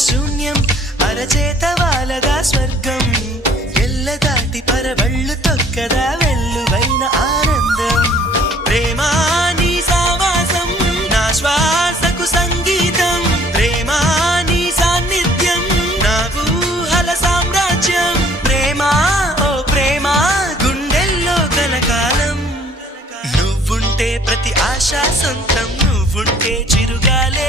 శూన్యం అరచేత వాలగా స్వర్గం ఎల్లదాటి పరవళ్ళు తొక్కదా వెల్లువైన ఆనందం ప్రేమా నీ సావాసం నా శ్వాసకు సంగీతం ప్రేమా నీ సాన్నిధ్యం నా ఊహల సామ్రాజ్యం ప్రేమా ఓ ప్రేమా గుండెల్లో కలకాలం నువ్వుంటే ప్రతి ఆశ సొంతం నువ్వుంటే చిరుగాలే